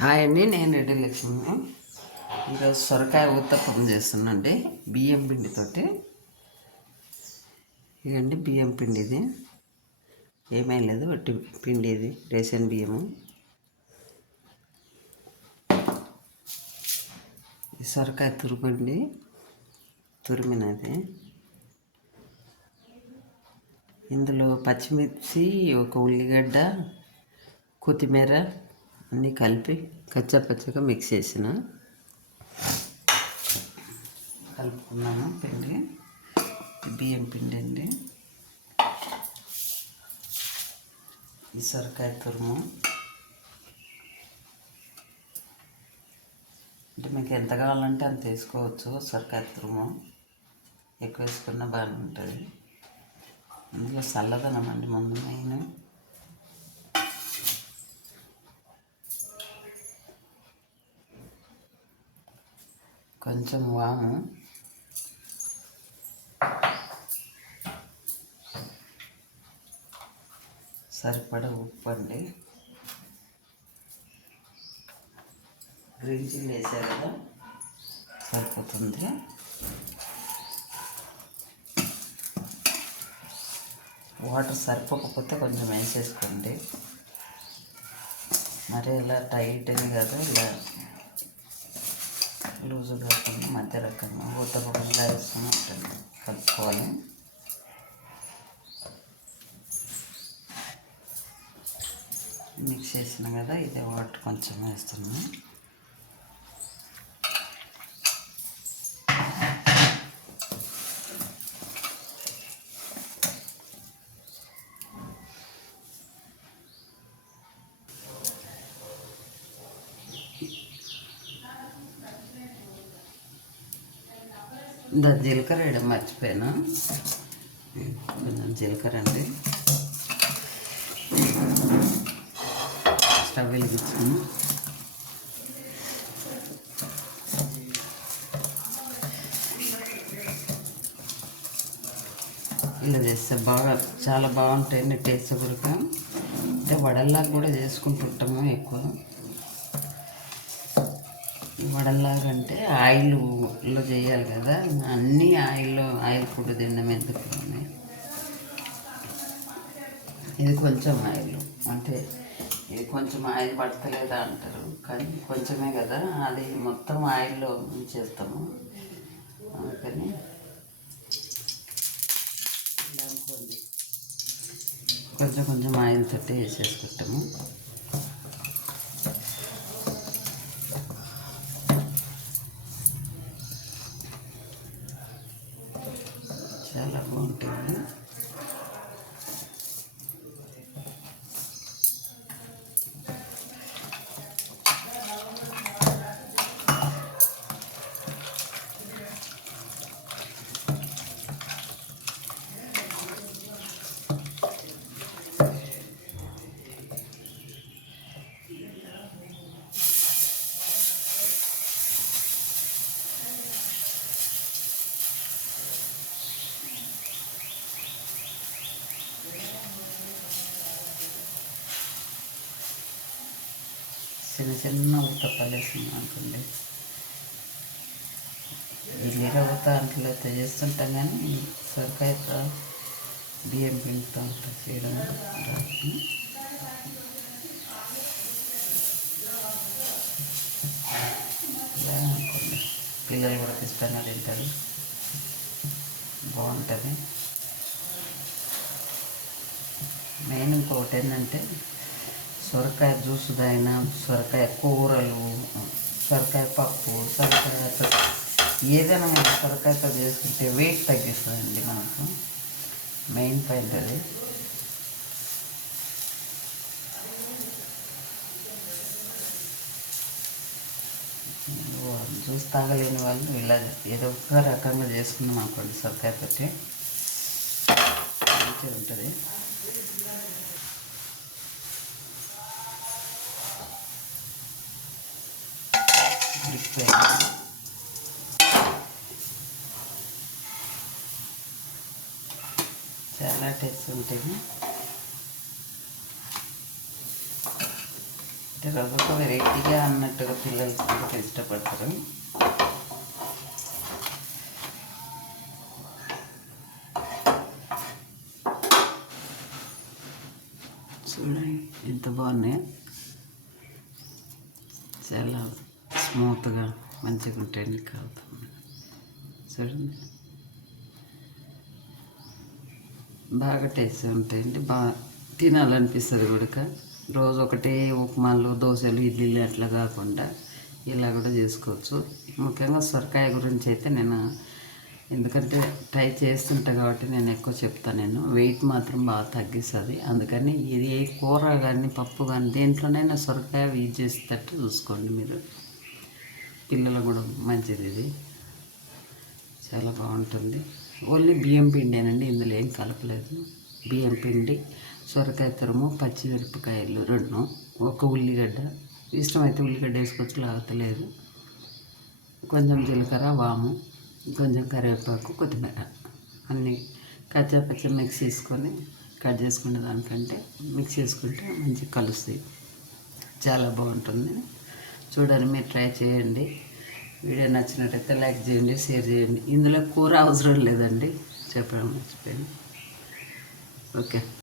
Hi అండి, నేను రెడ్డి లక్ష్మి. ఈరోజు సొరకాయ ఉత్తప్పం చేస్తున్నాండి బియ్యం పిండితోటి. ఇదండి బియ్యం పిండి, ఇది ఏమీ లేదు, వట్టి పిండి, ఇది రేషన్ బియ్యము. ఈ సొరకాయ తురుమండి, తురిమినది. ఇందులో పచ్చిమిర్చి, ఒక ఉల్లిగడ్డ, కొత్తిమీర అన్నీ కలిపి కచ్చాపచ్చగా మిక్స్ చేసిన కలుపుకున్నాను. పిండి బియ్యం పిండి అండి. ఈ సొరకాయ తురుము అంటే మీకు ఎంత కావాలంటే అంత వేసుకోవచ్చు. సొరకాయ తురుము ఎక్కువ వేసుకున్నా బాగానే ఉంటుంది. ఇందులో చల్లదనం అండి ముందు మెయిన్. కొంచెం వాము, సరిపడా ఉప్పు అండి. గ్రీన్ చిల్లీ వేసారు కదా, సరిపోతుంది. వాటర్ సరిపోకపోతే కొంచెం వేసేసుకోండి. మరి ఇలా టైట్గా కాదు, ఇలా లూజు కాకుండా మధ్య రకంగా ఊతపకుండా వేస్తున్నట్టు కలుపుకోవాలి. మిక్స్ చేసిన కదా, ఇదే వాటర్ కొంచెం వేస్తున్నాను. జీలకర్ర వేయడం మర్చిపోయాను. కొంచెం జీలకర్ర అండి. స్టవ్ వెలిగించాను. ఇలా చేస్తే బాగా చాలా బాగుంటాయండి టేస్ట్ కూడా. అంటే వడల్లాగా కూడా చేసుకుంటుంటాము ఎక్కువ. వడల్లాగా అంటే ఆయిల్లో చేయాలి కదా, అన్నీ ఆయిల్ ఫుడ్ తినడం ఎందుకు. ఇది కొంచెం ఆయిల్, అంటే ఇది కొంచెం ఆయిల్ పడతలేదా అంటారు, కానీ కొంచెమే కదా, అది మొత్తం ఆయిల్లో చేస్తాము. అందుకని అనుకోండి, కొంచెం కొంచెం ఆయిల్ తోటి వేసేసుకుంటాము. చాలా బాగుంటుంది. చిన్న చిన్న ఉత్తప్పాలు వేస్తున్నాం అనుకోండి. ఇల్లీర ఉత్త చేస్తుంటాం, కానీ సొరకాయతో బియ్యం పిండితో ఉంటుంది చేయడం రాదు. ఇలా అనుకోండి, పిల్లలు కూడా ఇష్టంగా తింటారు, బాగుంటుంది. మెయిన్ ఇంకొకటి ఏంటంటే, సొరకాయ జ్యూస్ తాగినా, సొరకాయ కూరలు, సొరకాయ పప్పు, సొరకాయతో ఏదైనా మనం సొరకాయతో చేసుకుంటే వెయిట్ తగ్గిస్తుందండి మనకు. మెయిన్ పాయింట్ అది. జ్యూస్ తాగలేని వాళ్ళు ఇలా ఏదో ఒక రకంగా చేసుకున్నాం అనుకోండి, సొరకాయ పెట్టి మంచిగా ఉంటుంది. చాలా టేస్ట్ ఉంటుంది. అంటే రోజు ఒక వెరైటీగా అన్నట్టుగా పిల్లలు కూడా ఇష్టపడతారు. చూడండి ఎంత బాగున్నాయి, చాలా స్మూత్గా మంచిగా ఉంటాయండి. కాలుతుంది చూడండి, బాగా టేస్ట్ ఉంటాయండి, బాగా తినాలనిపిస్తుంది కూడా. రోజు ఒకటే ఉప్మాలు, దోశలు, ఇడ్లీలు అట్లా కాకుండా ఇలా కూడా చేసుకోవచ్చు. ముఖ్యంగా సొరకాయ గురించి అయితే నేను, ఎందుకంటే ట్రై చేస్తుంటా కాబట్టి నేను ఎక్కువ చెప్తాను. నేను వెయిట్ మాత్రం బాగా తగ్గిస్తుంది. అందుకని ఇది ఏ కూర కానీ పప్పు కానీ దేంట్లోనైనా సొరకాయ యూజ్ చేసేటట్టు చూసుకోండి మీరు. పిల్లలకు కూడా మంచిది, ఇది చాలా బాగుంటుంది. ఓన్లీ బియ్యం పిండేనండి, ఇందులో ఏం కలపలేదు. బియ్యం పిండి, సొరకాయ తురుము, పచ్చిమిరపకాయలు 2, ఒక ఉల్లిగడ్డ, ఇష్టమైతే ఉల్లిగడ్డ వేసుకోవచ్చు, లేకపోతే కొంచెం జీలకర్ర, వాము, కొంచెం కరివేపాకు, కొత్తిమీర అన్నీ కచ్చా మిక్స్ చేసుకొని కట్ చేసుకునే దానికంటే మిక్స్ చేసుకుంటే మంచిగా కలుస్తాయి. చాలా బాగుంటుంది. చూడండి, మీరు ట్రై చేయండి. వీడియో నచ్చినట్టయితే లైక్ చేయండి, షేర్ చేయండి. ఇందులో కూర అవసరం లేదండి, చెప్పడం మర్చిపోయాను. ఓకే.